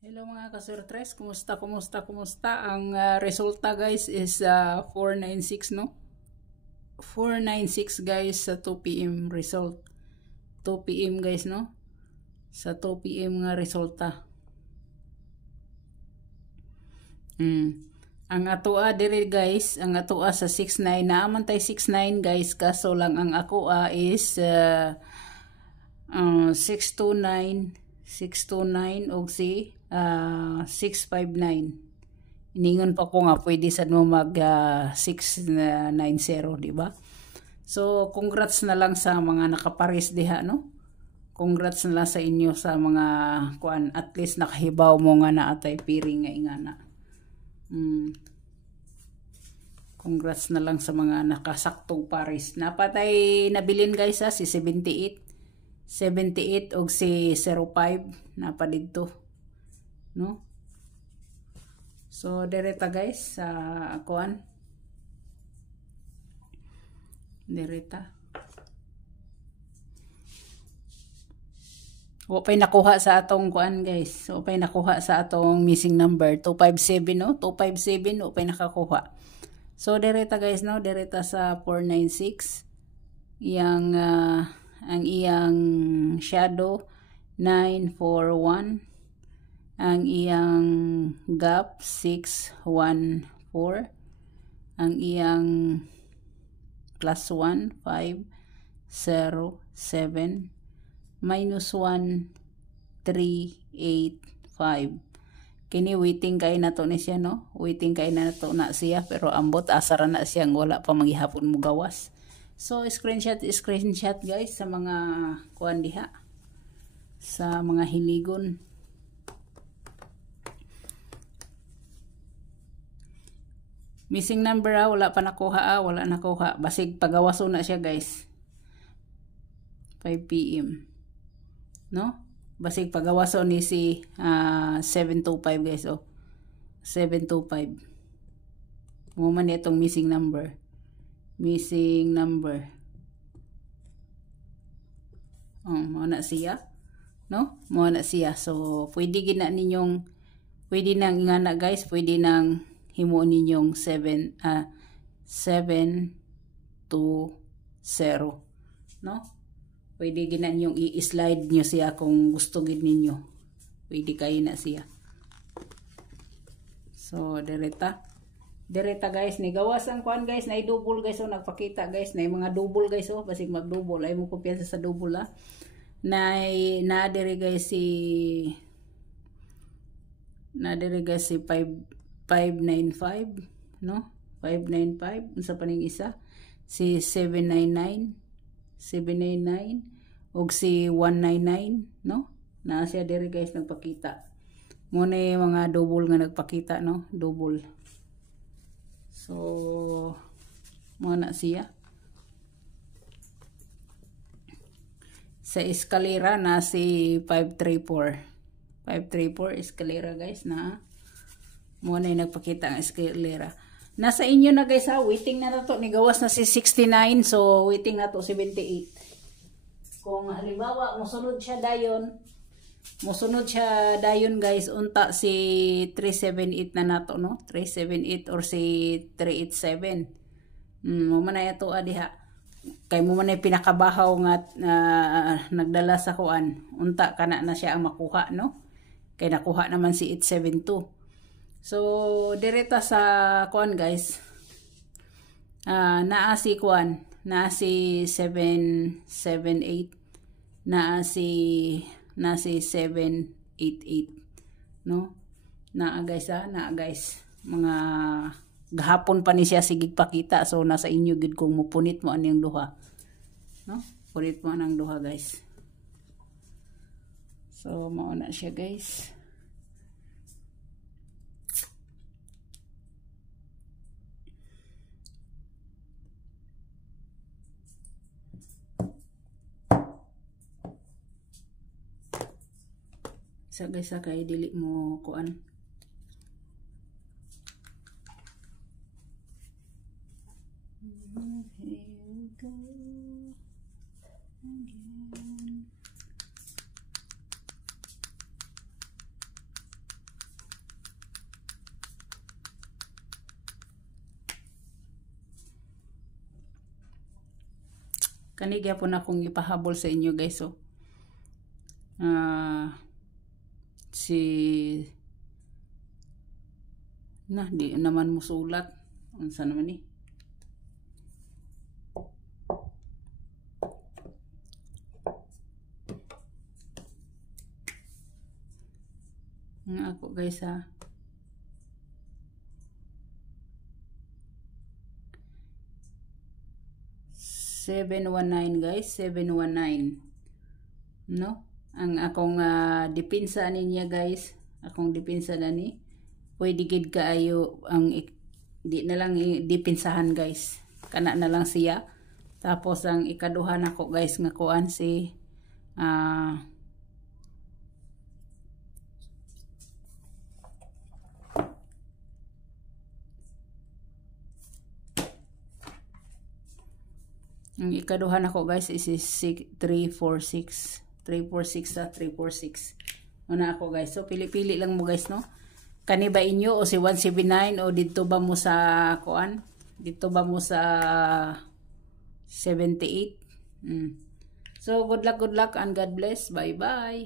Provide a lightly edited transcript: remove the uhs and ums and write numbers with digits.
Hello mga kasurtres, kumusta? Ang resulta guys is 496 no? 496 guys sa 2 PM result. 2 PM guys no? Sa 2 PM nga resulta. Ang atoa dire guys, ang atoa sa 69 naaman tay 69 guys, kaso lang ang akoa is 629 og si 659. Iningon pa ko nga pwede sad mo mag 690, di ba? So congrats na lang sa mga nakapares diha no. Congrats na lang sa inyo sa mga kuan, at least nakahibaw mo nga na atay piring nga ingana. Congrats na lang sa mga nakasaktong pares. Napatay nabilin guys si 78 og si 05 napa didto no. So direta guys sa kuan, direta pay nakuha sa atong kuan guys. Pay nakuha sa atong missing number 257 no. 257 pay nakakuha. So direta guys no, direta sa 496 yang ang iyang shadow 941, ang iyang gap 614, ang iyang plus 1 507, minus 1 385. Kini waiting kay nato ni siya no, waiting kay nato na siya, pero ambot asara na siya wala pa maghihapon mo gawas. So screenshot guys sa mga kuan diha, sa mga hiligon. Missing number wala pa nakuha wala nakuha, basig pagawaso na siya guys. 5 PM no, basig pagawaso ni si 725 guys. 725 mo man itong missing number mo na siya no, mo na siya. So pwede gina ninyong, pwede nang ingana guys, pwede nang himo ninyong 720 no. Pwede gina ninyong i-slide nyo siya kung gusto gid ninyo, pwede kayo na siya. So direta guys, ni gawas ang kuan guys, na double guys. Nagpakita guys na mga double guys basig mag double ay mo kumpiyansa sa double na dire guys si 595 no, 595 unsa pa ning isa, si 799 og si 199 no, na siya dire guys nagpakita mo na mga double nga nagpakita no, double. So mo na siya sa eskalera na si 534 eskalera guys, na mo na nagpakita ang eskalera. Nasa inyo na guys waiting na nato, ni gawas na si 69, so waiting na to 78. Kung halimbawa mosunod siya dayon guys, unta si 378 na nato no, 378 or si 387. Mo man na ito diha, kay mo man ay pinakabahaw nga nagdala sa kuan, unta kana na siya ang makuha no, kay nakuha naman si 872. So direta sa kuan guys, naa si kuan, naa si 778, naa si 788 no, naa guys mga gahapon pa ni siya sigig pakita. So nasa inyo gid kung mupunit mo anong duha no, punit mo anang duha guys. So mao na siya guys. Sa guys kay dili mo kuan, here we go again. Kanigya po na akong ipahabol sa inyo guys. So, di naman musulat. Unsa naman ni? Nga ako guys ha. $719 guys, 719. No? Ang akong depensa niya guys, akong depensa na ni. Pwede gid kaayo ang di na lang depensahan guys. Kana na lang siya. Tapos ang ikaduha nako guys nga kuan si ang ikaduha nako guys is 346. 346 sa 346. Una ako guys. So pili-pili lang mo guys no. Kani ba inyo o si 179 o dito ba mo sa kuan? Dito ba mo sa 78? So good luck and God bless. Bye bye.